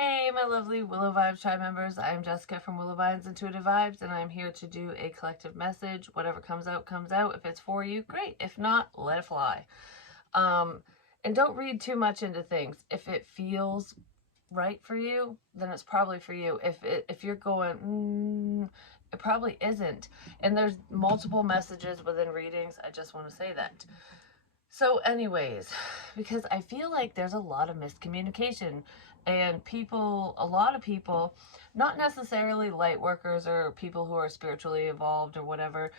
Hey, my lovely Willow Vibes Tribe members. I am Jessica from Willow Vibes Intuitive Vibes, and I'm here to do a collective message. Whatever comes out, comes out. If it's for you, great. If not, let it fly. Um, and don't read too much into things. If it feels right for you, then it's probably for you. If you're going, it probably isn't. And there's multiple messages within readings. I just want to say that. So, anyways, because I feel like there's a lot of miscommunication, and a lot of people, not necessarily light workers or people who are spiritually evolved or whatever,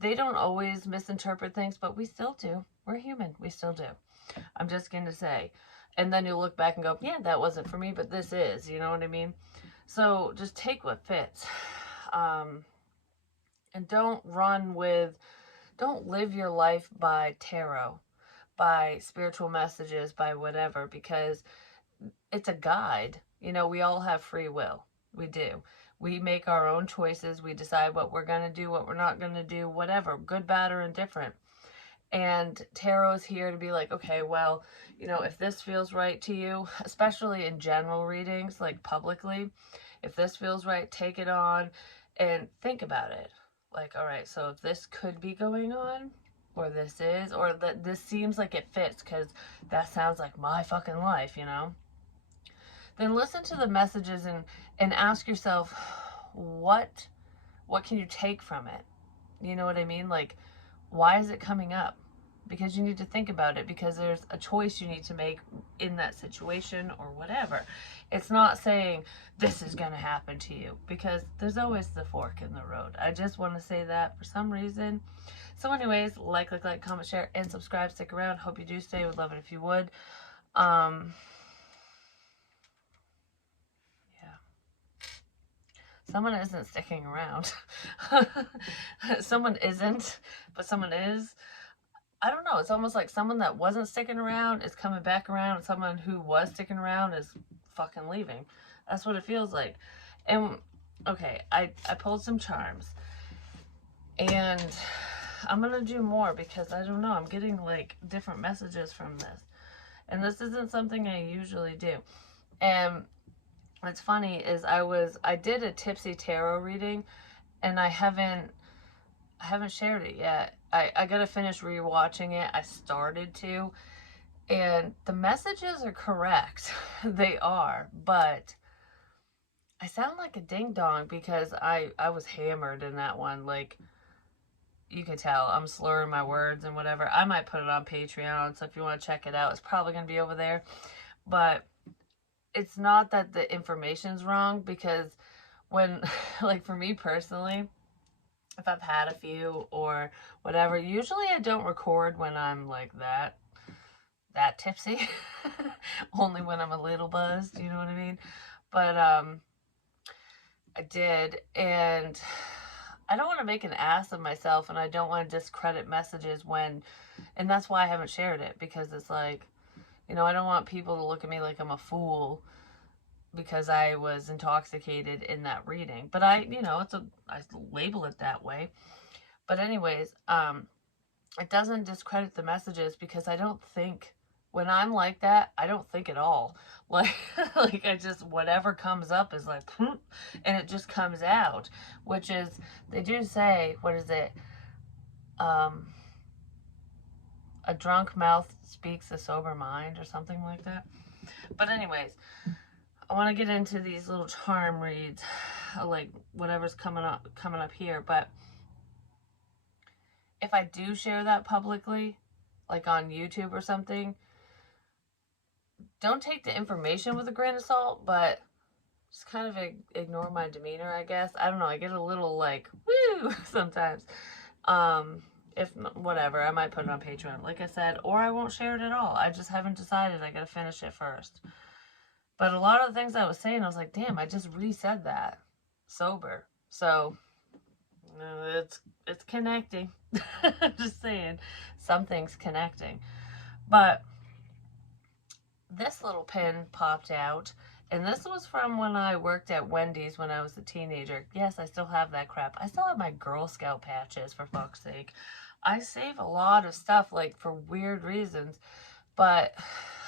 they don't always misinterpret things, but we still do. We're human. We still do. I'm just going to say. And then you'll look back and go, yeah, that wasn't for me, but this is. You know what I mean? So just take what fits. Um, and don't live your life by tarot, by spiritual messages, by whatever, because it's a guide. You know, we all have free will. We do. We make our own choices. We decide what we're going to do, what we're not going to do, whatever, good, bad, or indifferent. And tarot is here to be like, okay, well, you know, if this feels right to you, especially in general readings, like publicly, if this feels right, take it on and think about it. Like, all right, so if this could be going on, or this is, or that this seems like it fits because that sounds like my fucking life, you know, then listen to the messages and ask yourself, what can you take from it? You know what I mean? Like, why is it coming up? Because you need to think about it, because there's a choice you need to make in that situation or whatever. It's not saying this is going to happen to you, because there's always the fork in the road. I just want to say that for some reason. So anyways, like, comment, share, and subscribe. Stick around. Hope you do stay. Would love it if you would. Yeah. Someone isn't sticking around. Someone isn't, but someone is. I don't know. It's almost like someone that wasn't sticking around is coming back around, and someone who was sticking around is fucking leaving. That's what it feels like. And okay, I pulled some charms, and I'm gonna do more because I don't know. I'm getting like different messages from this, and this isn't something I usually do. And what's funny is I did a Tipsy Tarot reading, and I haven't shared it yet. I gotta finish rewatching it. I started to, and the messages are correct. They are, but I sound like a ding dong because I was hammered in that one. Like, you could tell I'm slurring my words and whatever. I might put it on Patreon, so if you want to check it out, it's probably gonna be over there. But it's not that the information's wrong, because when like for me personally, if I've had a few or whatever, usually I don't record when I'm like that tipsy. Only when I'm a little buzzed, you know what I mean? But I did, and I don't want to make an ass of myself, and I don't want to discredit messages and that's why I haven't shared it, because it's like, you know, I don't want people to look at me like I'm a fool because I was intoxicated in that reading. But I label it that way. But anyways, it doesn't discredit the messages, because I don't think, when I'm like that, I don't think at all. Like, like I just, whatever comes up is like, and it just comes out, which is, they do say, what is it? A drunk mouth speaks a sober mind, or something like that. But anyways, I want to get into these little charm reads, like whatever's coming up here. But if I do share that publicly, like on YouTube or something, don't take the information with a grain of salt, but just kind of ignore my demeanor, I guess. I don't know. I get a little like, woo, sometimes. If whatever, I might put it on Patreon, like I said, or I won't share it at all. I just haven't decided. I gotta finish it first. But a lot of the things I was saying, I was like, damn, I just re-said that sober. So it's connecting. Just saying, something's connecting. But this little pin popped out, and this was from when I worked at Wendy's when I was a teenager. Yes, I still have that crap. I still have my Girl Scout patches, for fuck's sake. I save a lot of stuff, like, for weird reasons, but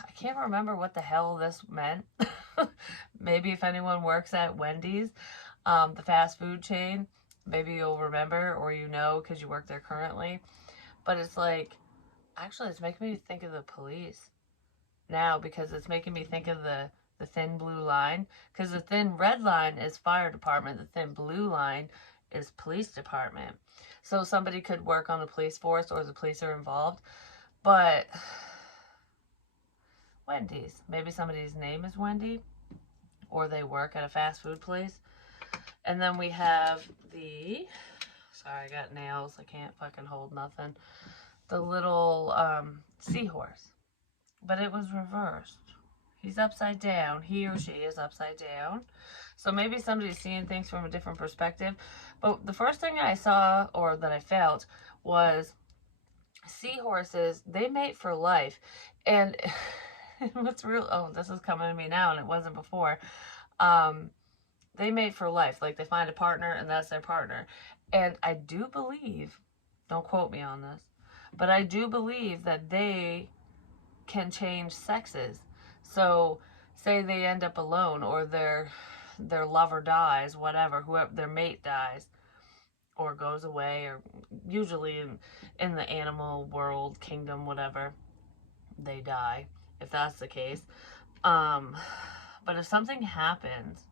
I can't remember what the hell this meant. Maybe if anyone works at Wendy's, the fast food chain, maybe you'll remember or you know because you work there currently. But it's like, actually, it's making me think of the police now because it's making me think of the thin blue line. Because the thin red line is fire department, the thin blue line is police department. So somebody could work on the police force or the police are involved. But Wendy's, maybe somebody's name is Wendy or they work at a fast food place. And then we have the, sorry, I got nails. I can't fucking hold nothing. The little seahorse. But it was reversed. He's upside down. He or she is upside down. So maybe somebody's seeing things from a different perspective. But the first thing I saw or that I felt was seahorses, they mate for life. And what's real, oh, this is coming to me now and it wasn't before. They mate for life. Like they find a partner and that's their partner. And I do believe, don't quote me on this, but I do believe that they can change sexes. So say they end up alone or their lover dies, whatever, whoever their mate dies or goes away, or usually in the animal world, kingdom, whatever, they die if that's the case. But if something happens,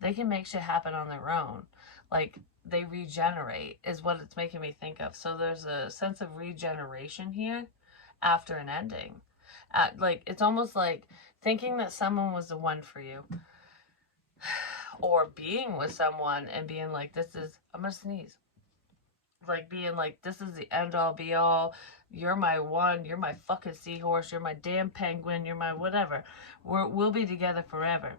they can make shit happen on their own. Like they regenerate is what it's making me think of. So there's a sense of regeneration here after an ending. Like it's almost like thinking that someone was the one for you, or being with someone and being like, this is, I'm gonna sneeze, like being like, this is the end all be all, you're my one, you're my fucking seahorse, you're my damn penguin, you're my whatever, we'll be together forever.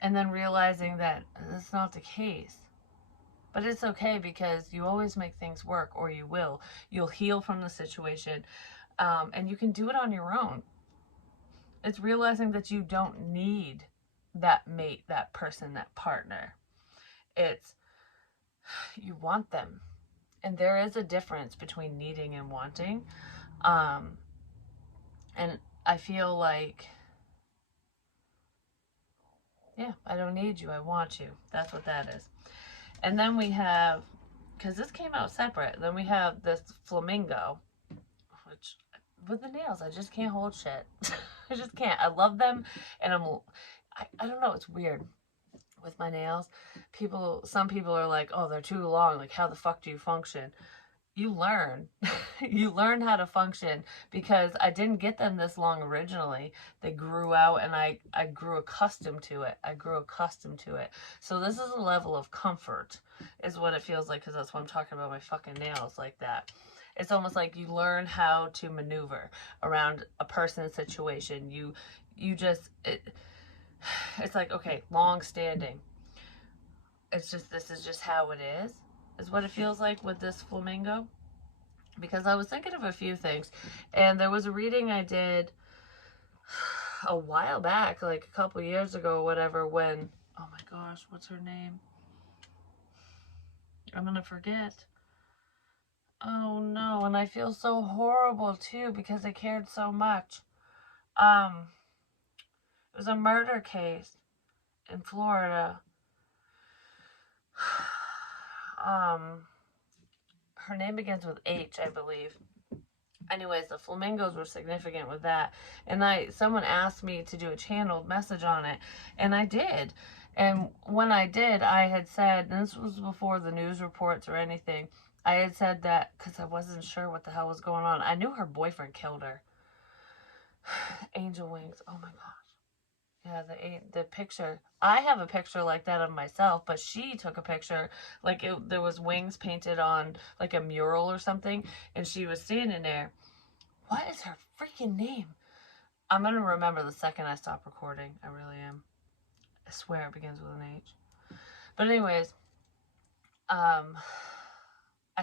And then realizing that that's not the case. But it's okay because you always make things work, or you will. You'll heal from the situation, and you can do it on your own. It's realizing that you don't need that mate, that person, that partner. It's, you want them. And there is a difference between needing and wanting. And I feel like, yeah, I don't need you, I want you. That's what that is. And then we have, because this came out separate, then we have this flamingo, which, with the nails, I just can't hold shit. I just can't. I love them, and I don't know, it's weird with my nails. Some people are like, oh, they're too long, like how the fuck do you function? You learn. You learn how to function, because I didn't get them this long originally. They grew out and I grew accustomed to it. So this is a level of comfort is what it feels like, because that's what I'm talking about, my fucking nails like that. It's almost like you learn how to maneuver around a person's situation. It's like, okay, long standing. It's just, this is just how it is what it feels like with this flamingo. Because I was thinking of a few things, and there was a reading I did a while back, like a couple years ago or whatever, when, oh my gosh, what's her name? I'm gonna forget. Oh no, and I feel so horrible too because I cared so much. It was a murder case in Florida. Her name begins with H, I believe. Anyways, the flamingos were significant with that. And someone asked me to do a channeled message on it, and I did. And when I did, I had said, and this was before the news reports or anything, I had said that because I wasn't sure what the hell was going on. I knew her boyfriend killed her. Angel wings. Oh my gosh. Yeah, the picture. I have a picture like that of myself, but she took a picture like there was wings painted on like a mural or something, and she was standing there. What is her freaking name? I'm gonna remember the second I stop recording. I really am. I swear it begins with an H. But anyways, I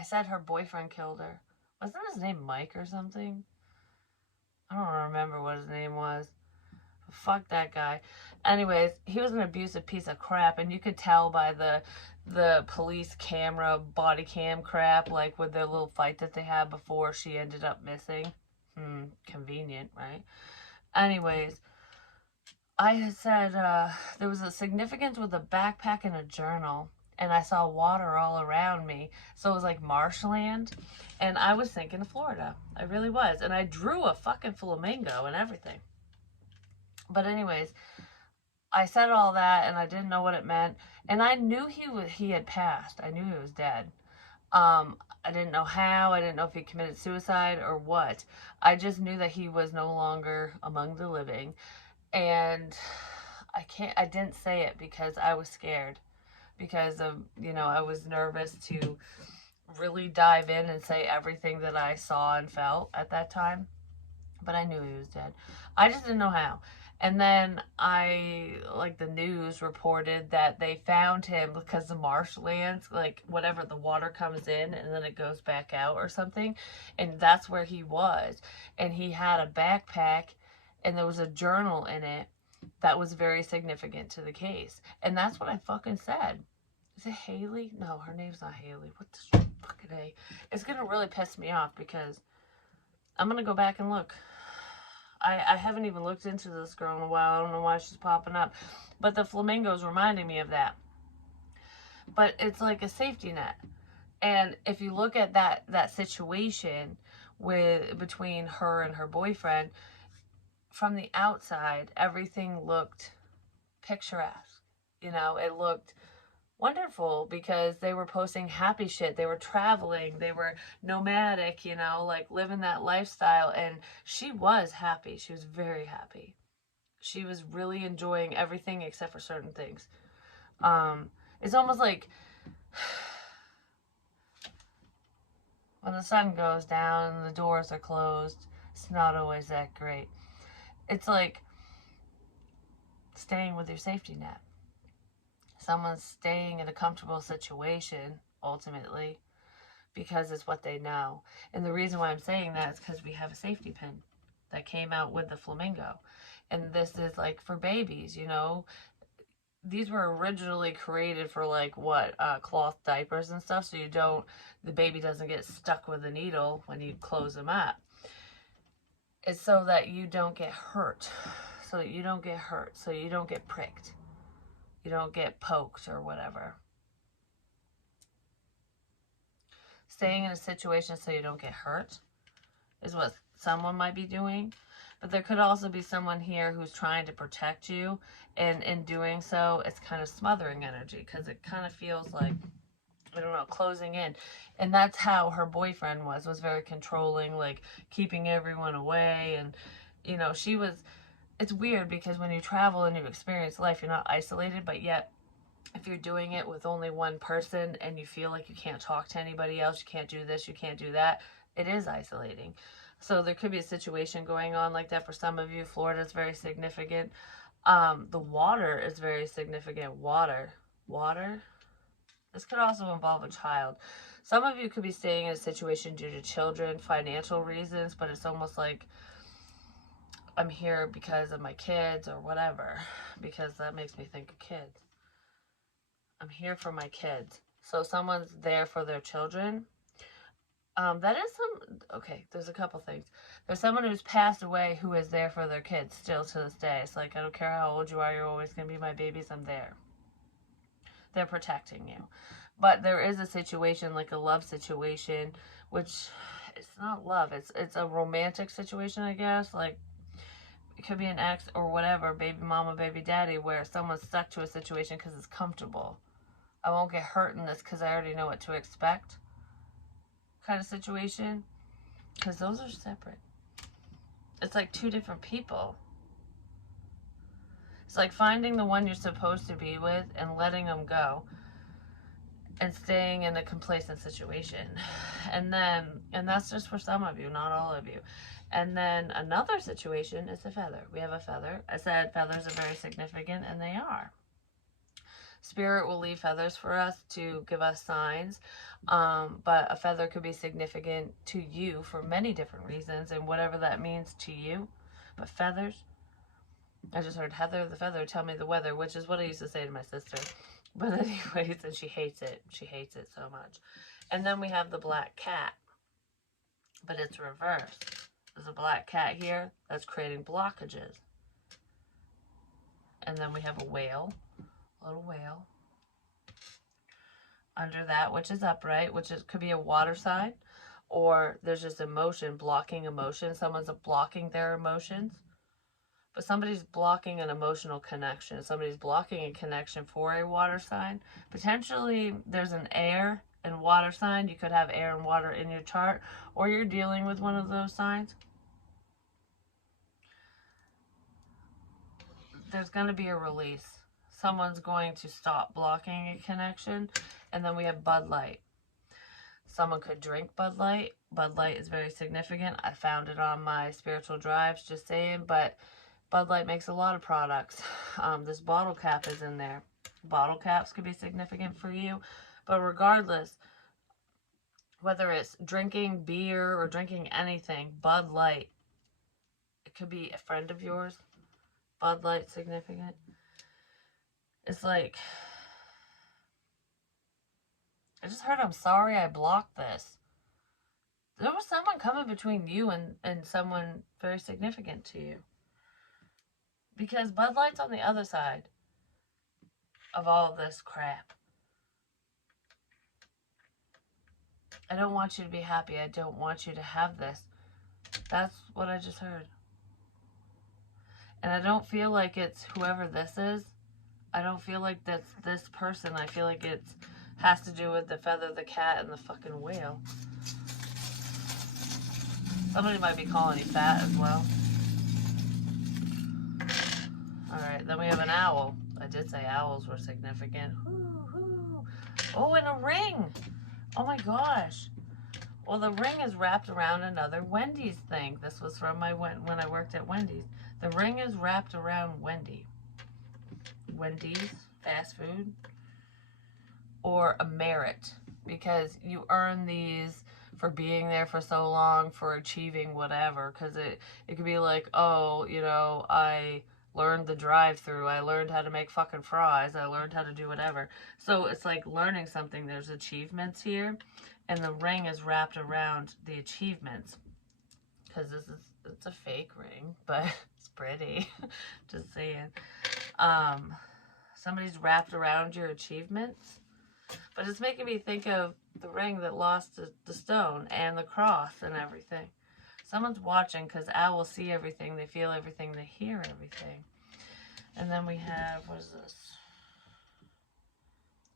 said her boyfriend killed her. Wasn't his name Mike or something? I don't remember what his name was. Fuck that guy. Anyways, he was an abusive piece of crap, and you could tell by the police camera, body cam crap, like with their little fight that they had before she ended up missing. Convenient, right? Anyways, I had said there was a significance with a backpack and a journal, and I saw water all around me. So it was like marshland, and I was thinking of Florida. I really was. And I drew a fucking flamingo and everything. But anyways, I said all that, and I didn't know what it meant. And I knew he had passed. I knew he was dead. I didn't know how. I didn't know if he committed suicide or what. I just knew that he was no longer among the living. And I didn't say it because I was scared. Because of, I was nervous to really dive in and say everything that I saw and felt at that time. But I knew he was dead. I just didn't know how. And then the news reported that they found him because the marshlands, like whatever, the water comes in and then it goes back out or something. And that's where he was. And he had a backpack and there was a journal in it that was very significant to the case. And that's what I fucking said. Is it Haley? No, her name's not Haley. What the fucking A? It's going to really piss me off because I'm going to go back and look. I haven't even looked into this girl in a while. I don't know why she's popping up. But the flamingo's reminding me of that. But it's like a safety net. And if you look at that situation between her and her boyfriend, from the outside, everything looked picturesque. It looked wonderful because they were posting happy shit. They were traveling. They were nomadic, like living that lifestyle. And she was happy. She was very happy. She was really enjoying everything except for certain things. It's almost like when the sun goes down and the doors are closed, it's not always that great. It's like staying with your safety net. Someone's staying in a comfortable situation, ultimately, because it's what they know. And the reason why I'm saying that is because we have a safety pin that came out with the flamingo. And this is like for babies, These were originally created for cloth diapers and stuff, so the baby doesn't get stuck with a needle when you close them up. It's so that you don't get hurt. So that you don't get hurt. So you don't get pricked. You don't get poked or whatever. Staying in a situation so you don't get hurt is what someone might be doing. But there could also be someone here who's trying to protect you. And in doing so, it's kind of smothering energy because it kind of feels like, I don't know, closing in. And that's how her boyfriend was very controlling, like keeping everyone away. And, it's weird because when you travel and you experience life, you're not isolated, but yet if you're doing it with only one person and you feel like you can't talk to anybody else, you can't do this, you can't do that, it is isolating. So there could be a situation going on like that for some of you. Florida is very significant. The water is very significant. Water. This could also involve a child. Some of you could be staying in a situation due to children, financial reasons, but it's almost like I'm here because of my kids or whatever, because that makes me think of kids. I'm here for my kids. So someone's there for their children. There's a couple things. There's someone who's passed away who is there for their kids still to this day. It's like, I don't care how old you are, you're always going to be my babies, I'm there. They're protecting you. But there is a situation, like a love situation, which it's not love. It's a romantic situation, I guess. Like, it could be an ex or whatever, baby mama, baby daddy, where someone's stuck to a situation because it's comfortable. I won't get hurt in this because I already know what to expect kind of situation. Because those are separate. It's like two different people. It's like finding the one you're supposed to be with and letting them go. And staying in a complacent situation. And that's just for some of you, not all of you. And then another situation is a feather. We have a feather. I said feathers are very significant, and they are. Spirit will leave feathers for us to give us signs, but a feather could be significant to you for many different reasons, and whatever that means to you. But feathers, I just heard Heather the feather tell me the weather, which is what I used to say to my sister. But anyways, and she hates it. She hates it so much. And then we have the black cat, but it's reversed. There's a black cat here that's creating blockages. And then we have a whale, a little whale. Under that, which is upright, could be a water sign, or there's just emotion, blocking emotion. Someone's blocking their emotions, but somebody's blocking an emotional connection. Somebody's blocking a connection for a water sign. Potentially, there's an air and water sign. You could have air and water in your chart, or you're dealing with one of those signs. There's going to be a release. Someone's going to stop blocking a connection. And then we have Bud Light. Someone could drink Bud Light. Bud Light is very significant. I found it on my spiritual drives, just saying. But Bud Light makes a lot of products. This bottle cap is in there. Bottle caps could be significant for you. But regardless, whether it's drinking beer or drinking anything, Bud Light. It could be a friend of yours. Bud Light significant. It's like, I just heard I'm sorry I blocked this. There was someone coming between you and someone very significant to you. Because Bud Light's on the other side of all of this crap. I don't want you to be happy. I don't want you to have this. That's what I just heard. And I don't feel like it's whoever this is. I don't feel like that's this person. I feel like it has to do with the feather, the cat, and the fucking whale. Somebody might be calling you fat as well. Alright, then we have an owl. I did say owls were significant. Oh, and a ring! Oh my gosh. Well, the ring is wrapped around another Wendy's thing. This was from when I worked at Wendy's. The ring is wrapped around Wendy's, fast food, or a merit, because you earn these for being there for so long, for achieving whatever, because it could be like, oh, you know, I learned the drive-through, I learned how to make fucking fries, I learned how to do whatever. So it's like learning something. There's achievements here, and the ring is wrapped around the achievements, because it's a fake ring, but it's pretty. Just saying. Somebody's wrapped around your achievements. But it's making me think of the ring that lost the stone and the cross and everything. Someone's watching, because owls see everything, they feel everything, they hear everything. And then we have, what is this?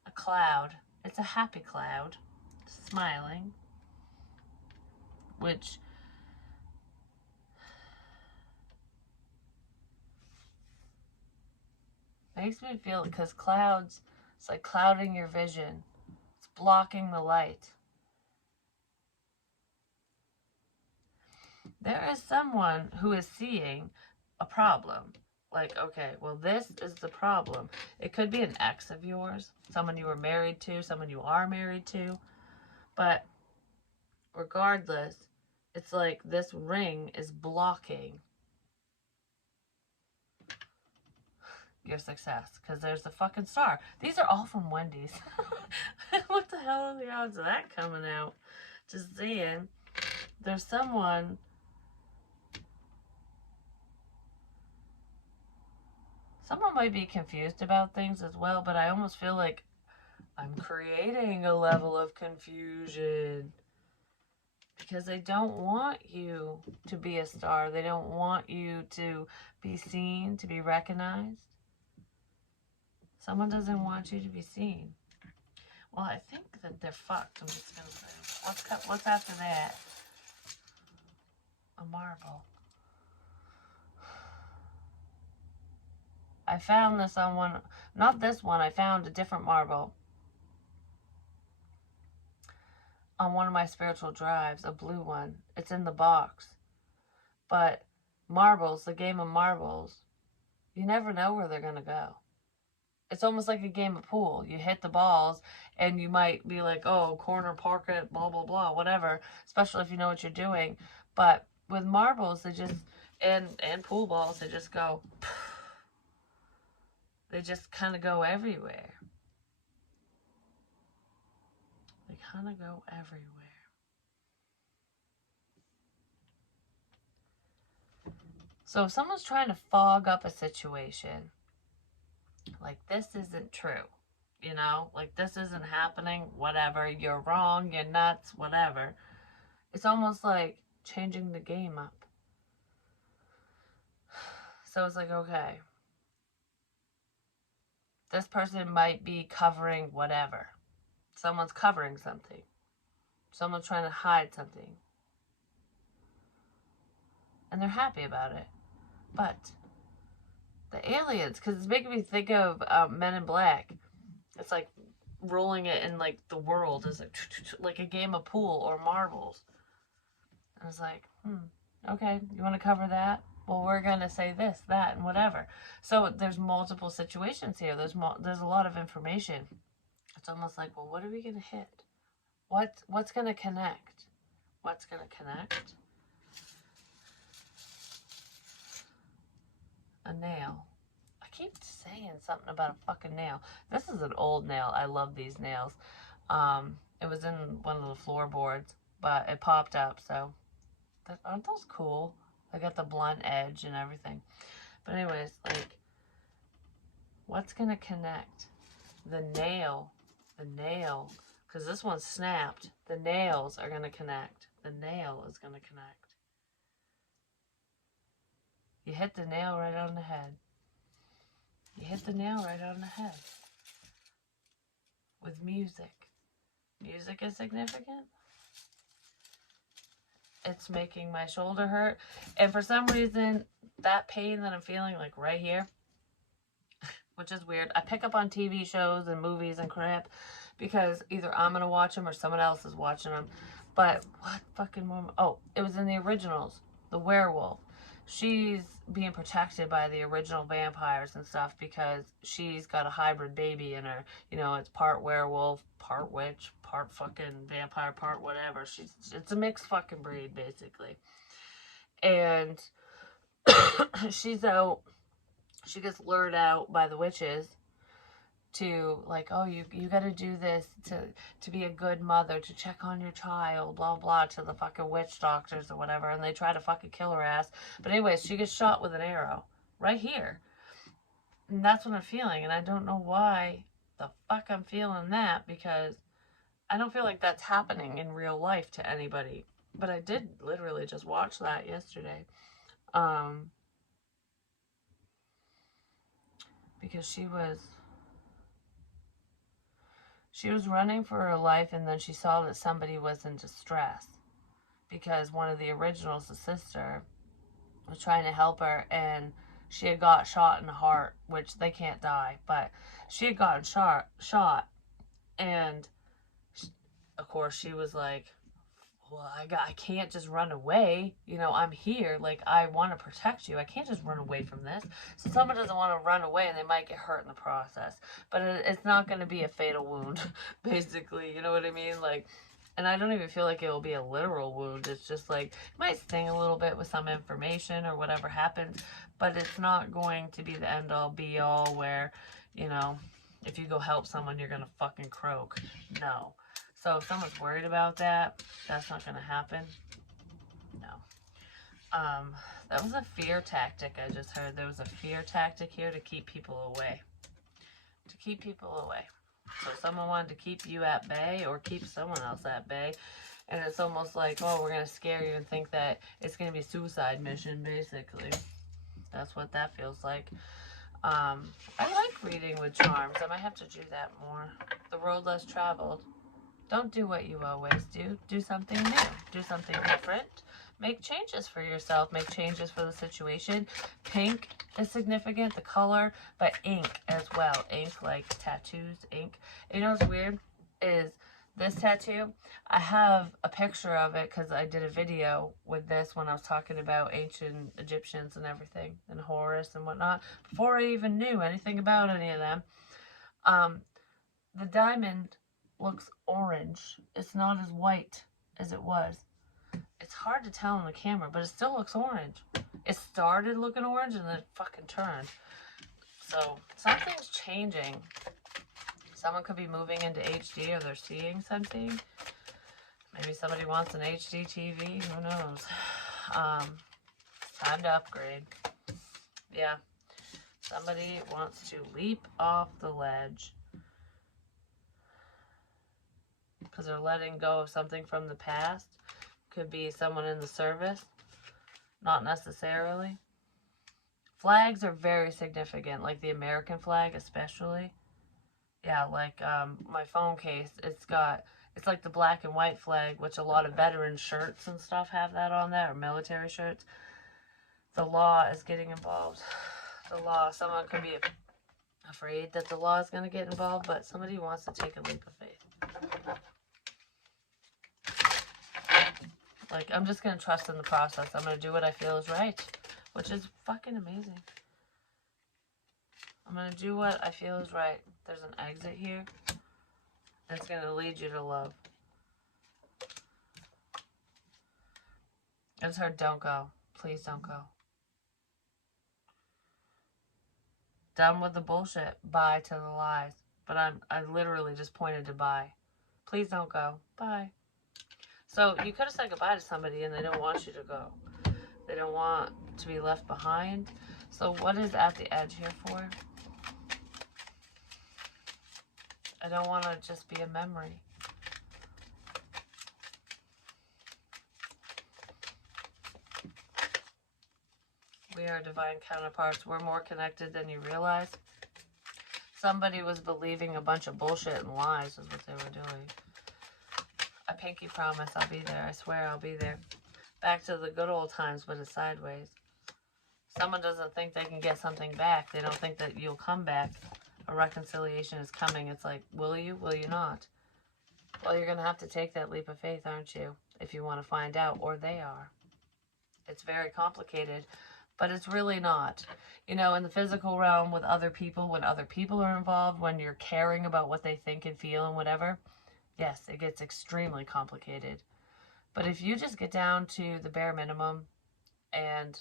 A cloud. It's a happy cloud. Smiling. Which makes me feel, because clouds, it's like clouding your vision. It's blocking the light. There is someone who is seeing a problem. Like, okay, well, this is the problem. It could be an ex of yours, someone you were married to, someone you are married to. But regardless, it's like this ring is blocking your success, because there's the fucking star. These are all from Wendy's. What the hell are the odds of that coming out? Just saying. There's someone might be confused about things as well, but I almost feel like I'm creating a level of confusion, because they don't want you to be a star. They don't want you to be seen, to be recognized. Someone doesn't want you to be seen. Well, I think that they're fucked. I'm just gonna say, what's after that? A marble. I found this on one, not this one, I found a different marble on one of my spiritual drives, a blue one. It's in the box. But marbles, the game of marbles, you never know where they're gonna go. It's almost like a game of pool. You hit the balls and you might be like, oh, corner, park it, blah, blah, blah, whatever, especially if you know what you're doing. But with marbles, they just, and pool balls, they just go, they just kind of go everywhere. They kind of go everywhere. So if someone's trying to fog up a situation, like this isn't true, you know, like this isn't happening, whatever, you're wrong, you're nuts, whatever. It's almost like changing the game up. So it's like, okay, this person might be covering whatever. Someone's covering something. Someone's trying to hide something. And they're happy about it. But the aliens, because it's making me think of Men in Black. It's like rolling it in like the world is like a game of pool or marbles. I was like, okay, you want to cover that? Well, we're going to say this, that, and whatever. So there's multiple situations here. There's a lot of information. It's almost like, well, what are we going to hit? What's going to connect? What's going to connect? A nail. I keep saying something about a fucking nail. This is an old nail. I love these nails. It was in one of the floorboards, but it popped up, so aren't those cool? I got the blunt edge and everything. But anyways, like, what's gonna connect? The nail, because this one snapped. The nails are gonna connect. The nail is gonna connect. You hit the nail right on the head. You hit the nail right on the head. With music. Music is significant. It's making my shoulder hurt. And for some reason, that pain that I'm feeling, like right here, which is weird. I pick up on TV shows and movies and crap because either I'm going to watch them or someone else is watching them. But what fucking moment? Oh, it was in the originals. The werewolf. She's being protected by the original vampires and stuff because she's got a hybrid baby in her. You know, it's part werewolf, part witch, part fucking vampire, part whatever. It's a mixed fucking breed, basically. And she's out. She gets lured out by the witches to, like, oh, you got to do this to be a good mother, to check on your child, blah blah, to the fucking witch doctors or whatever, and they try to fucking kill her ass. But anyways, she gets shot with an arrow right here, and that's what I'm feeling. And I don't know why the fuck I'm feeling that, because I don't feel like that's happening in real life to anybody. But I did literally just watch that yesterday. Because she was running for her life, and then she saw that somebody was in distress because one of the originals, the sister, was trying to help her, and she had got shot in the heart, which they can't die, but she had gotten shot, and of course she was like, well, I can't just run away. You know, I'm here. Like, I want to protect you. I can't just run away from this. So someone doesn't want to run away, and they might get hurt in the process. But it's not going to be a fatal wound, basically. You know what I mean? Like, and I don't even feel like it will be a literal wound. It's just like, it might sting a little bit with some information or whatever happens. But it's not going to be the end-all, be-all where, you know, if you go help someone, you're going to fucking croak. No. So if someone's worried about that, that's not going to happen. No. That was a fear tactic I just heard. There was a fear tactic here to keep people away. To keep people away. So someone wanted to keep you at bay or keep someone else at bay. And it's almost like, oh, we're going to scare you and think that it's going to be a suicide mission, basically. That's what that feels like. I like reading with charms. I might have to do that more. The road less traveled. Don't do what you always do. Do something new. Do something different. Make changes for yourself. Make changes for the situation. Pink is significant, the color, but ink as well. Ink, like tattoos, ink. You know what's weird? Is this tattoo, I have a picture of it because I did a video with this when I was talking about ancient Egyptians and everything, and Horus and whatnot, before I even knew anything about any of them. The diamond looks orange. It's not as white as it was. It's hard to tell on the camera, but it still looks orange. It started looking orange and then it fucking turned. So something's changing. Someone could be moving into HD, or they're seeing something. Maybe somebody wants an HD TV. Who knows? Time to upgrade. Yeah. Somebody wants to leap off the ledge. Because they're letting go of something from the past. Could be someone in the service. Not necessarily. Flags are very significant. Like the American flag especially. Yeah, like my phone case. It's like the black and white flag. Which a lot of veteran shirts and stuff have that on there. Or military shirts. The law is getting involved. The law. Someone could be afraid that the law is going to get involved. But somebody wants to take a leap of faith. Like, I'm just going to trust in the process. I'm going to do what I feel is right. Which is fucking amazing. I'm going to do what I feel is right. There's an exit here. That's going to lead you to love. I just heard, don't go. Please don't go. Done with the bullshit. Bye to the lies. But I literally just pointed to bye. Please don't go. Bye. So you could have said goodbye to somebody and they don't want you to go. They don't want to be left behind. So what is at the edge here for? I don't want to just be a memory. We are divine counterparts. We're more connected than you realize. Somebody was believing a bunch of bullshit and lies is what they were doing. I pinky promise I'll be there. I swear I'll be there. Back to the good old times, but it's sideways. Someone doesn't think they can get something back. They don't think that you'll come back. A reconciliation is coming. It's like, will you? Will you not? Well, you're going to have to take that leap of faith, aren't you? If you want to find out, or they are. It's very complicated, but it's really not. You know, in the physical realm with other people, when other people are involved, when you're caring about what they think and feel and whatever, yes, it gets extremely complicated. But if you just get down to the bare minimum, and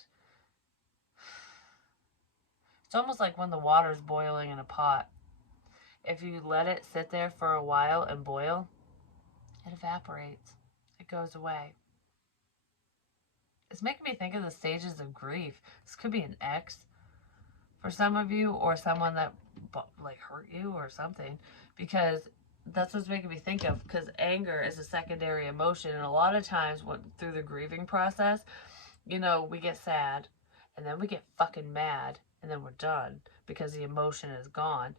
it's almost like when the water's boiling in a pot. If you let it sit there for a while and boil, it evaporates. It goes away. It's making me think of the stages of grief. This could be an ex for some of you, or someone that like hurt you or something, because that's what's making me think of, because anger is a secondary emotion, and a lot of times through the grieving process, you know, we get sad and then we get fucking mad and then we're done because the emotion is gone.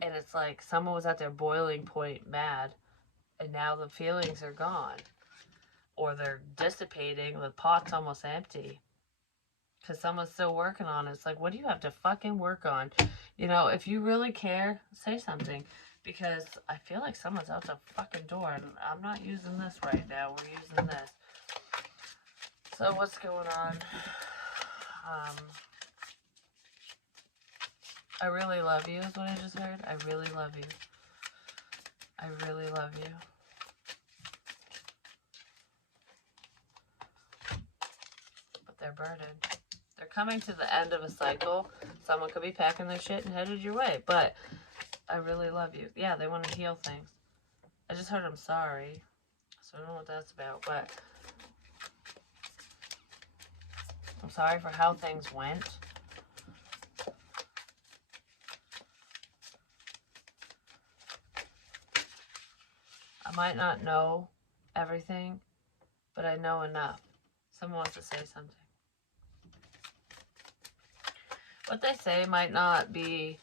And it's like someone was at their boiling point mad and now the feelings are gone, or they're dissipating, the pot's almost empty because someone's still working on it. It's like, what do you have to fucking work on? You know, if you really care, say something. Because I feel like someone's out the fucking door, and I'm not using this right now. We're using this. So what's going on? I really love you is what I just heard. I really love you. I really love you. But they're burdened. They're coming to the end of a cycle. Someone could be packing their shit and headed your way, but I really love you. Yeah, they want to heal things. I just heard I'm sorry. So I don't know what that's about, but I'm sorry for how things went. I might not know everything, but I know enough. Someone wants to say something. What they say might not be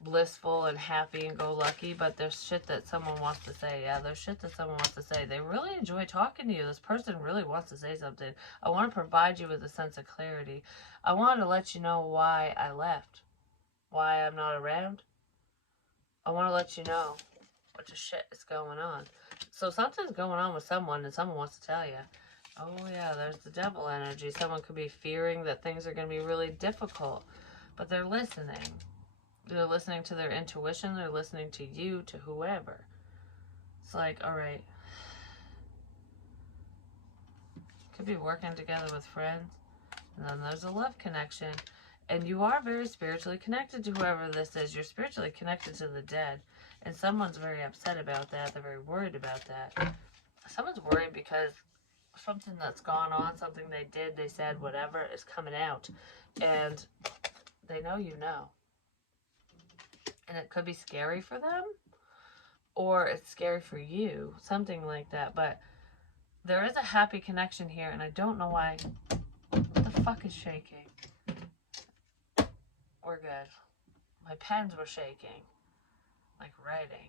blissful and happy and go lucky, but there's shit that someone wants to say. Yeah, there's shit that someone wants to say. They really enjoy talking to you. This person really wants to say something. I want to provide you with a sense of clarity. I wanted to let you know why I left, why I'm not around. I want to let you know what the shit is going on. So something's going on with someone, and someone wants to tell you. Oh yeah, there's the devil energy. Someone could be fearing that things are going to be really difficult, but they're listening. They're listening to their intuition. They're listening to you, to whoever. It's like, all right. Could be working together with friends. And then there's a love connection. And you are very spiritually connected to whoever this is. You're spiritually connected to the dead. And someone's very upset about that. They're very worried about that. Someone's worried because something that's gone on, something they did, they said, whatever, is coming out. And they know you know. And it could be scary for them, or it's scary for you, something like that. But there is a happy connection here, and I don't know why. What the fuck is shaking? We're good. My pens were shaking, like writing.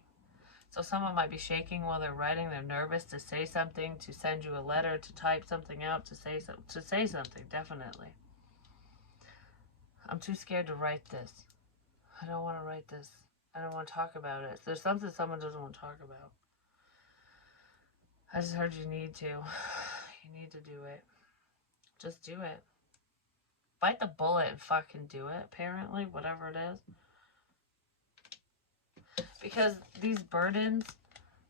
So someone might be shaking while they're writing. They're nervous to say something, to send you a letter, to type something out, to say something, definitely. I'm too scared to write this. I don't want to write this. I don't want to talk about it. There's something someone doesn't want to talk about. I just heard you need to. You need to do it. Just do it. Bite the bullet and fucking do it, apparently, whatever it is. Because these burdens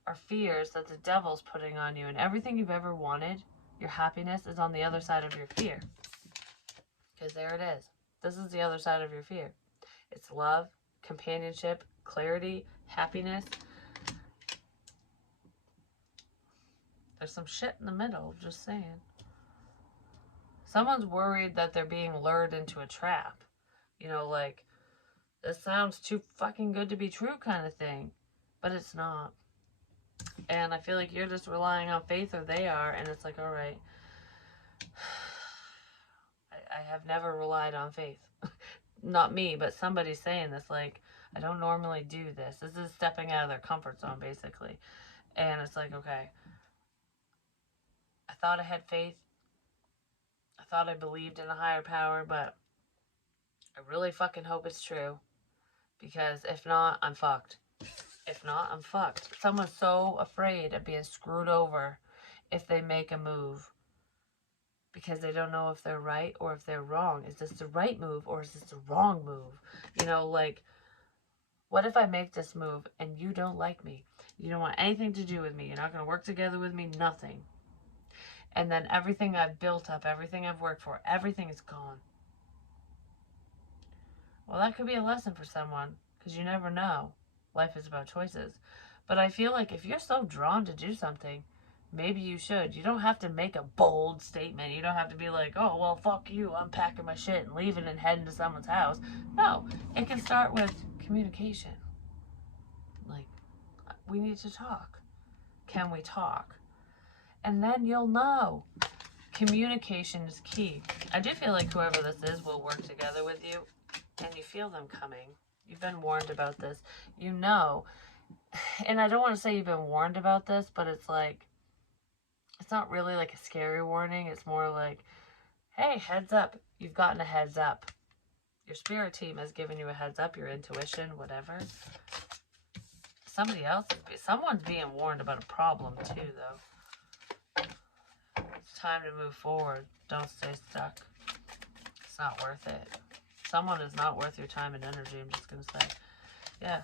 are fears that the devil's putting on you, and everything you've ever wanted, your happiness, is on the other side of your fear. Because there it is. This is the other side of your fear. It's love, companionship, clarity, happiness. There's some shit in the middle, just saying. Someone's worried that they're being lured into a trap. You know, like, this sounds too fucking good to be true kind of thing. But it's not. And I feel like you're just relying on faith, or they are, and it's like, all right. I have never relied on faith. Not me, but somebody's saying this, like, I don't normally do this. This is stepping out of their comfort zone, basically. And it's like, okay, I thought I had faith. I thought I believed in a higher power, but I really fucking hope it's true. Because if not, I'm fucked. If not, I'm fucked. Someone's so afraid of being screwed over if they make a move. Because they don't know if they're right or if they're wrong. Is this the right move or is this the wrong move? You know, like, what if I make this move and you don't like me? You don't want anything to do with me. You're not going to work together with me. Nothing. And then everything I've built up, everything I've worked for, everything is gone. Well, that could be a lesson for someone, because you never know. Life is about choices. But I feel like if you're so drawn to do something, maybe you should. You don't have to make a bold statement. You don't have to be like, oh, well, fuck you. I'm packing my shit and leaving and heading to someone's house. No, it can start with communication. Like, we need to talk. Can we talk? And then you'll know. Communication is key. I do feel like whoever this is will work together with you, and you feel them coming. You've been warned about this. You know. And I don't want to say you've been warned about this, but it's like, it's not really like a scary warning. It's more like, hey, heads up. You've gotten a heads up. Your spirit team has given you a heads up, your intuition, whatever. Someone's being warned about a problem too, though. It's time to move forward. Don't stay stuck. It's not worth it. Someone is not worth your time and energy, I'm just going to say. Yeah.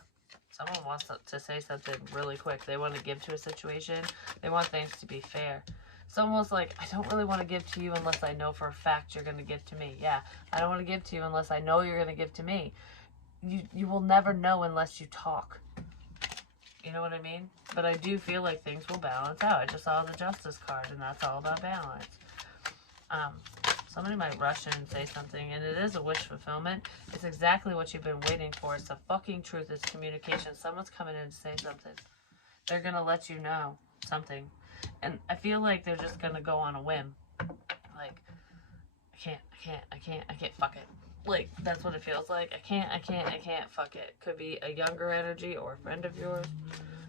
Someone wants to say something really quick. They want to give to a situation. They want things to be fair. It's almost like, I don't really want to give to you unless I know for a fact you're going to give to me. Yeah, I don't want to give to you unless I know you're going to give to me. You will never know unless you talk. You know what I mean? But I do feel like things will balance out. I just saw the Justice card, and that's all about balance. Somebody might rush in and say something, and it is a wish fulfillment. It's exactly what you've been waiting for. It's the fucking truth. It's communication. Someone's coming in to say something. They're going to let you know something. And I feel like they're just going to go on a whim. Like, I can't, fuck it. Like, that's what it feels like. I can't, fuck it. Could be a younger energy or a friend of yours,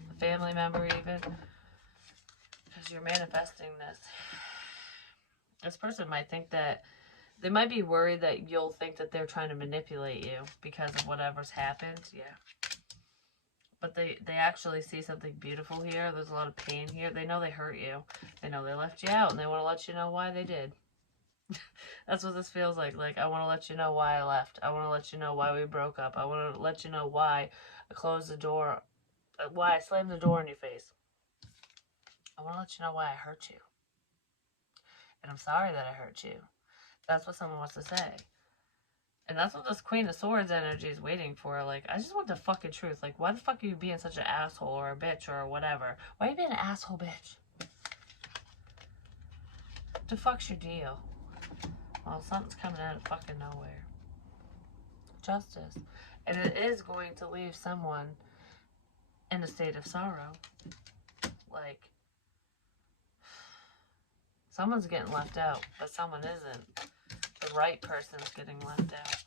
a family member even. Because you're manifesting this. This person might think that, they might be worried that you'll think that they're trying to manipulate you because of whatever's happened. Yeah. But they actually see something beautiful here. There's a lot of pain here. They know they hurt you. They know they left you out, and they want to let you know why they did. That's what this feels like. Like, I want to let you know why I left. I want to let you know why we broke up. I want to let you know why I closed the door, why I slammed the door in your face. I want to let you know why I hurt you. And I'm sorry that I hurt you. That's what someone wants to say. And that's what this Queen of Swords energy is waiting for. Like, I just want the fucking truth. Like, why the fuck are you being such an asshole or a bitch or whatever? Why are you being an asshole bitch? The fuck's your deal? Well, something's coming out of fucking nowhere. Justice. And it is going to leave someone in a state of sorrow. Like, someone's getting left out, but someone isn't. The right person's getting left out.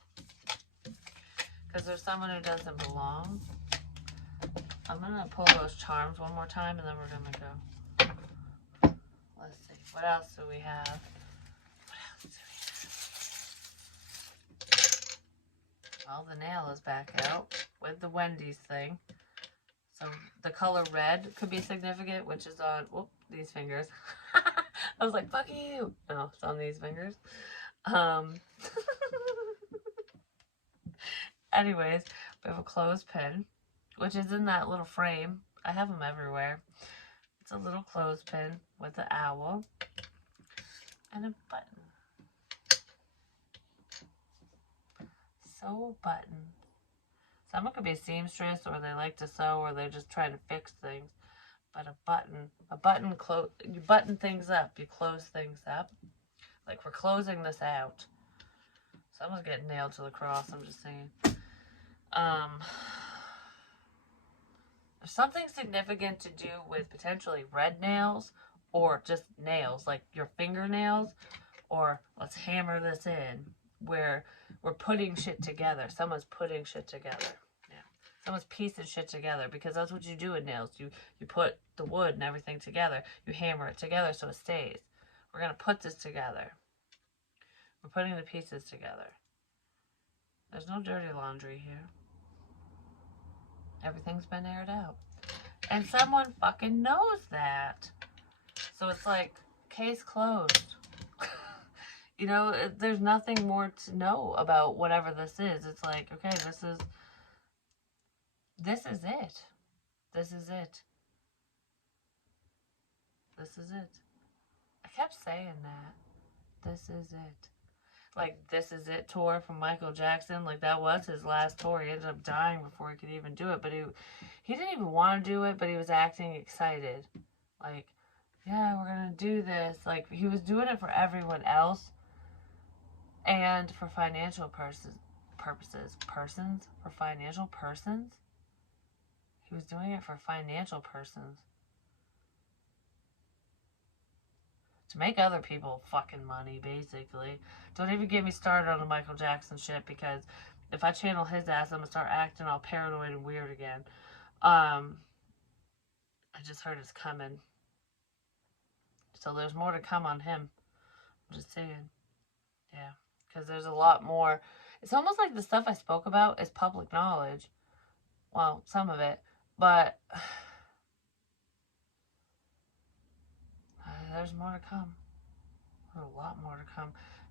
Because there's someone who doesn't belong. I'm going to pull those charms one more time, and then we're going to go. Let's see. What else do we have? Well, the nail is back out with the Wendy's thing. So the color red could be significant, which is on, whoop, these fingers. I was like, fuck you. No, it's on these fingers. Anyways, we have a clothespin, which is in that little frame. I have them everywhere. It's a little clothespin with an owl and a button. Sew button. Someone could be a seamstress, or they like to sew, or they're just trying to fix things. But a button, you button things up, you close things up. Like, we're closing this out. Someone's getting nailed to the cross, I'm just saying. There's something significant to do with potentially red nails, or just nails, like your fingernails, or let's hammer this in, where we're putting shit together. Someone's putting shit together. Yeah. Someone's piecing shit together, because that's what you do with nails. You put the wood and everything together. You hammer it together so it stays. We're going to put this together. We're putting the pieces together. There's no dirty laundry here. Everything's been aired out. And someone fucking knows that. So it's like, case closed. You know, there's nothing more to know about whatever this is. It's like, okay, this is it. This is it. This is it. I kept saying that. This is it. Like, This Is It tour from Michael Jackson. Like, that was his last tour. He ended up dying before he could even do it. But he didn't even want to do it, but he was acting excited. Like, yeah, we're going to do this. Like, he was doing it for everyone else. And for financial purposes. For financial persons? He was doing it for financial persons. To make other people fucking money, basically. Don't even get me started on the Michael Jackson shit, because if I channel his ass, I'm gonna start acting all paranoid and weird again. I just heard it's coming. So there's more to come on him. I'm just saying. Yeah. Because there's a lot more. It's almost like the stuff I spoke about is public knowledge. Well, some of it. But there's more to come. There's a lot more to come.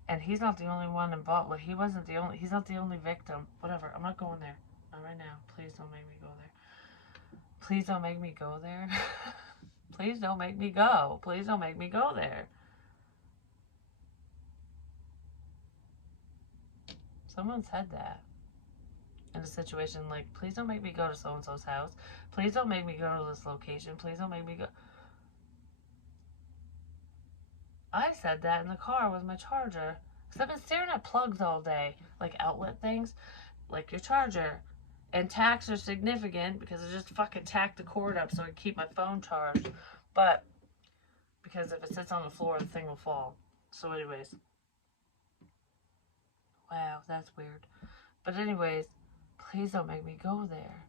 And he's not the only one involved. Like, he's not the only victim. Whatever. I'm not going there. Not right now. Please don't make me go there. Please don't make me go there. Please don't make me go. Please don't make me go there. Someone said that in a situation like, please don't make me go to so-and-so's house. Please don't make me go to this location. Please don't make me go. I said that in the car with my charger. Because I've been staring at plugs all day. Like outlet things. Like your charger. And tacks are significant because I just fucking tacked the cord up so I can keep my phone charged. But, because if it sits on the floor, the thing will fall. So anyways. Wow, that's weird. But anyways, please don't make me go there.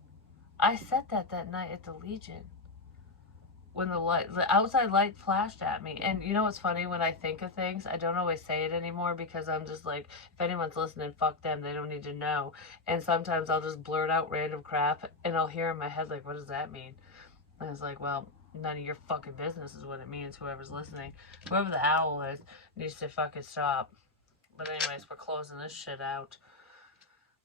I said that night at the Legion. When the outside light flashed at me. And you know what's funny? When I think of things, I don't always say it anymore, because I'm just like, if anyone's listening, fuck them. They don't need to know. And sometimes I'll just blurt out random crap, and I'll hear in my head, like, what does that mean? And I was like, well, none of your fucking business is what it means, whoever's listening. Whoever the owl is needs to fucking stop. But anyways, we're closing this shit out.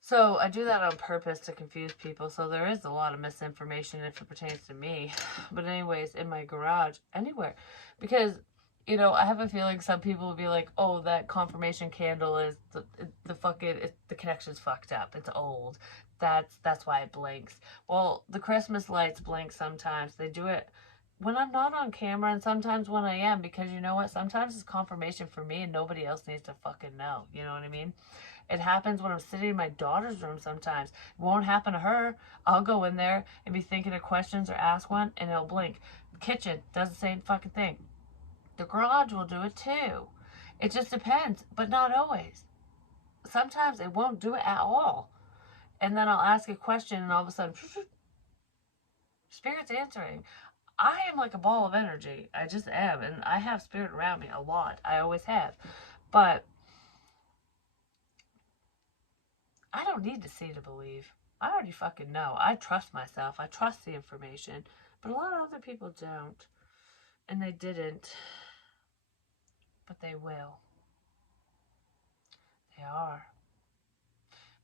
So I do that on purpose to confuse people. So there is a lot of misinformation if it pertains to me. But anyways, in my garage, anywhere. Because, you know, I have a feeling some people will be like, oh, that confirmation candle is the connection's fucked up. It's old. That's why it blinks. Well, the Christmas lights blink sometimes. They do it when I'm not on camera, and sometimes when I am, because you know what? Sometimes it's confirmation for me and nobody else needs to fucking know. You know what I mean? It happens when I'm sitting in my daughter's room sometimes. It won't happen to her. I'll go in there and be thinking of questions or ask one and it'll blink. The kitchen does the same fucking thing. The garage will do it too. It just depends, but not always. Sometimes it won't do it at all. And then I'll ask a question and all of a sudden, Spirit's answering. I am like a ball of energy. I just am. And I have spirit around me a lot. I always have. But I don't need to see to believe. I already fucking know. I trust myself. I trust the information. But a lot of other people don't. And they didn't. But they will. They are.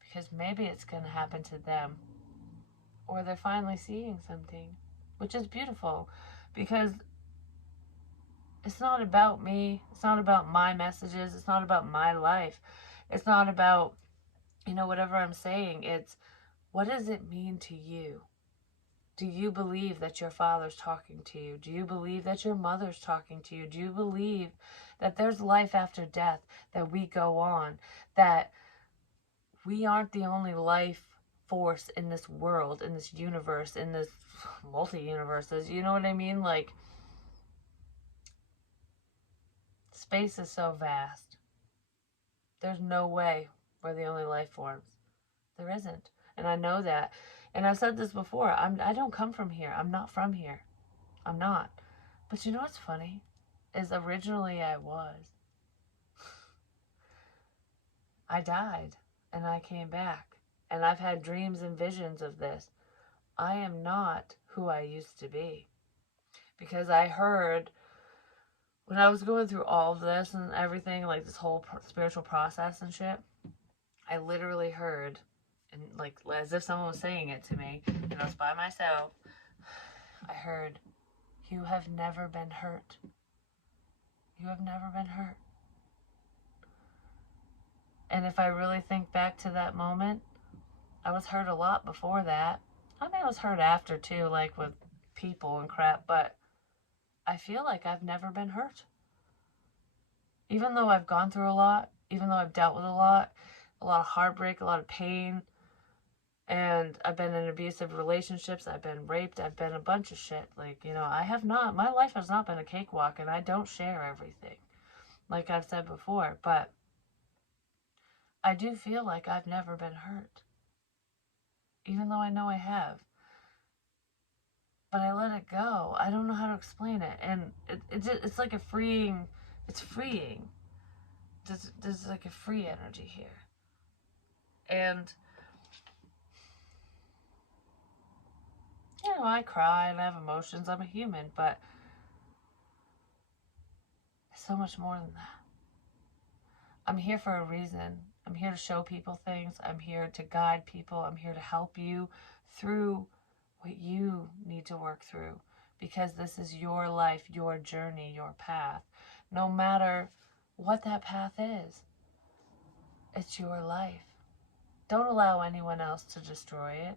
Because maybe it's going to happen to them. Or they're finally seeing something. Which is beautiful. Because it's not about me. It's not about my messages. It's not about my life. It's not about, whatever I'm saying. It's, what does it mean to you? Do you believe that your father's talking to you? Do you believe that your mother's talking to you? Do you believe that there's life after death, that we go on, that we aren't the only life force in this world, in this universe, in this multi-universes? You know what I mean? Like, space is so vast. There's no way we're the only life forms. There isn't. And I know that. And I've said this before. I don't come from here. I'm not from here. I'm not. But you know what's funny? Is originally I was. I died and I came back. And I've had dreams and visions of this. I am not who I used to be. Because I heard when I was going through all of this and everything, like this whole spiritual process and shit, I literally heard, and like as if someone was saying it to me, and I was by myself, I heard, "You have never been hurt. You have never been hurt." And if I really think back to that moment, I was hurt a lot before that. I mean, I was hurt after too, like with people and crap, but I feel like I've never been hurt. Even though I've gone through a lot, even though I've dealt with a lot of heartbreak, a lot of pain, and I've been in abusive relationships, I've been raped, I've been a bunch of shit. Like, I have not, my life has not been a cakewalk, and I don't share everything, like I've said before, but I do feel like I've never been hurt, even though I know I have. But I let it go. I don't know how to explain it, and it's like it's freeing. There's like a free energy here, and I cry and I have emotions. I'm a human, but it's so much more than that. I'm here for a reason. I'm here to show people things. I'm here to guide people. I'm here to help you through what you need to work through, because this is your life, your journey, your path. No matter what that path is, it's your life. Don't allow anyone else to destroy it.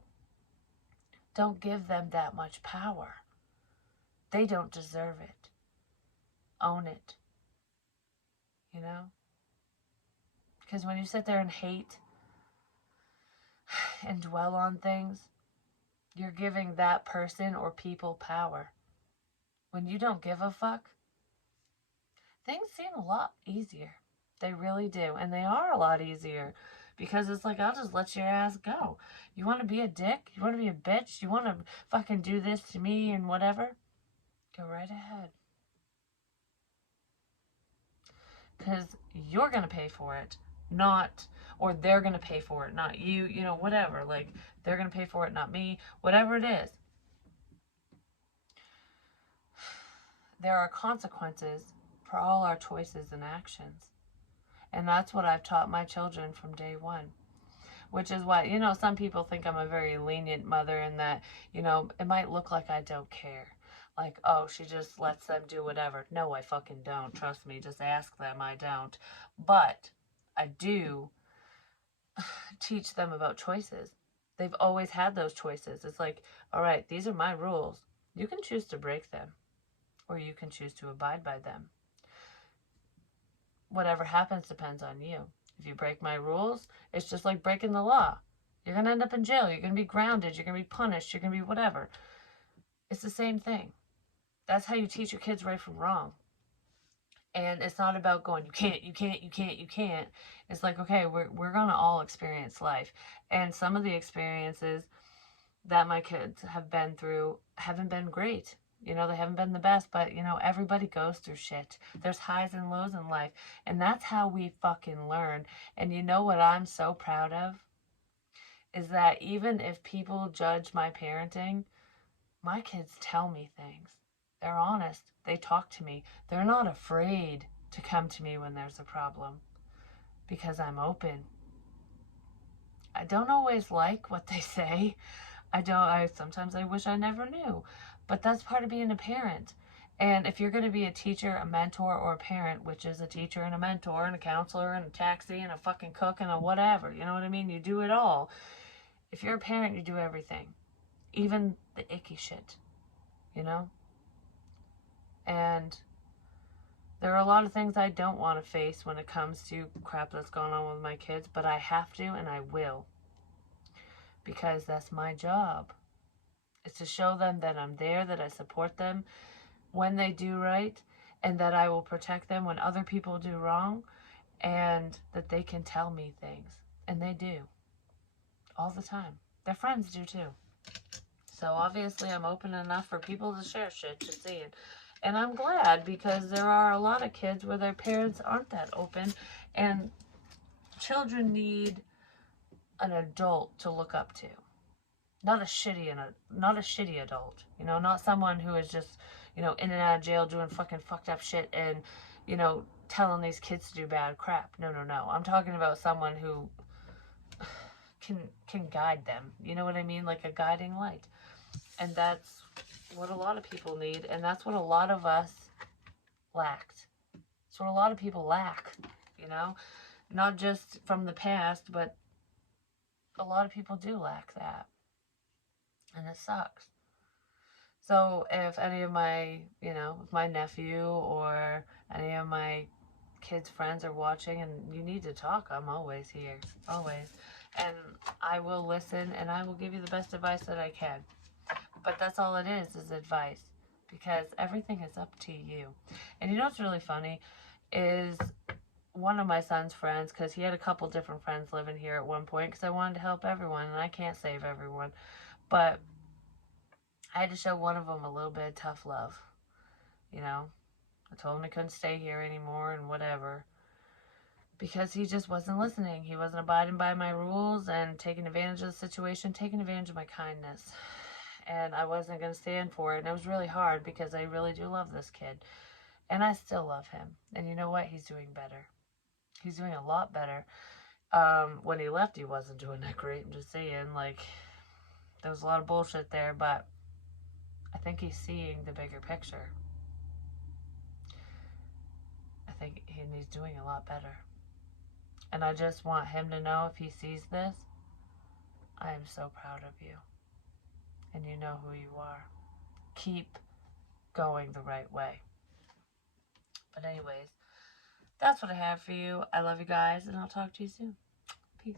Don't give them that much power. They don't deserve it. Own it. Because when you sit there and hate and dwell on things, you're giving that person or people power. When you don't give a fuck, things seem a lot easier. They really do. And they are a lot easier. Because it's like, I'll just let your ass go. You want to be a dick? You want to be a bitch? You want to fucking do this to me and whatever? Go right ahead. Because you're going to pay for it. Or they're going to pay for it, not you, whatever. Like, they're going to pay for it, not me. Whatever it is. There are consequences for all our choices and actions. And that's what I've taught my children from day one. Which is why, some people think I'm a very lenient mother and that, it might look like I don't care. Like, oh, she just lets them do whatever. No, I fucking don't. Trust me. Just ask them. I don't. But I do teach them about choices. They've always had those choices. It's like, all right, these are my rules. You can choose to break them. or you can choose to abide by them. Whatever happens depends on you. If you break my rules, it's just like breaking the law. You're going to end up in jail. You're going to be grounded. You're going to be punished. You're going to be whatever. It's the same thing. That's how you teach your kids right from wrong. And it's not about going, you can't, you can't, you can't, you can't. It's like, okay, we're going to all experience life. And some of the experiences that my kids have been through haven't been great. You know, they haven't been the best, but, you know, everybody goes through shit. There's highs and lows in life. And that's how we fucking learn. And you know what I'm so proud of? Is that even if people judge my parenting, my kids tell me things. They're honest. They talk to me. They're not afraid to come to me when there's a problem because I'm open. I don't always like what they say. Sometimes I wish I never knew. But that's part of being a parent. And if you're going to be a teacher, a mentor, or a parent, which is a teacher and a mentor and a counselor and a taxi and a fucking cook and a whatever, you know what I mean? You do it all. If you're a parent, you do everything. Even the icky shit, you know? And there are a lot of things I don't want to face when it comes to crap that's going on with my kids, but I have to and I will. Because that's my job. It's to show them that I'm there, that I support them when they do right, and that I will protect them when other people do wrong, and that they can tell me things. And they do. All the time. Their friends do too. So obviously I'm open enough for people to share shit to see it. And I'm glad, because there are a lot of kids where their parents aren't that open, and children need an adult to look up to. Not a shitty adult, you know, not someone who is just, you know, in and out of jail doing fucking fucked up shit and, you know, telling these kids to do bad crap. No. I'm talking about someone who can guide them. You know what I mean? Like a guiding light. And that's what a lot of people need, and that's what a lot of us lacked. It's what a lot of people lack, you know? Not just from the past, but a lot of people do lack that. And it sucks. So if any of my, you know, if my nephew or any of my kids' friends are watching and you need to talk, I'm always here. Always. And I will listen and I will give you the best advice that I can. But that's all it is advice. Because everything is up to you. And you know what's really funny is one of my son's friends, because he had a couple different friends living here at one point, because I wanted to help everyone, and I can't save everyone. But I had to show one of them a little bit of tough love. You know, I told him he couldn't stay here anymore and whatever. Because he just wasn't listening. He wasn't abiding by my rules and taking advantage of the situation, taking advantage of my kindness. And I wasn't going to stand for it. And it was really hard because I really do love this kid. And I still love him. And you know what? He's doing better. He's doing a lot better. When he left, he wasn't doing that great. I'm just saying, like, there was a lot of bullshit there, but I think he's seeing the bigger picture. I think he's doing a lot better. And I just want him to know, if he sees this, I am so proud of you. And you know who you are. Keep going the right way. But anyways, that's what I have for you. I love you guys, and I'll talk to you soon. Peace.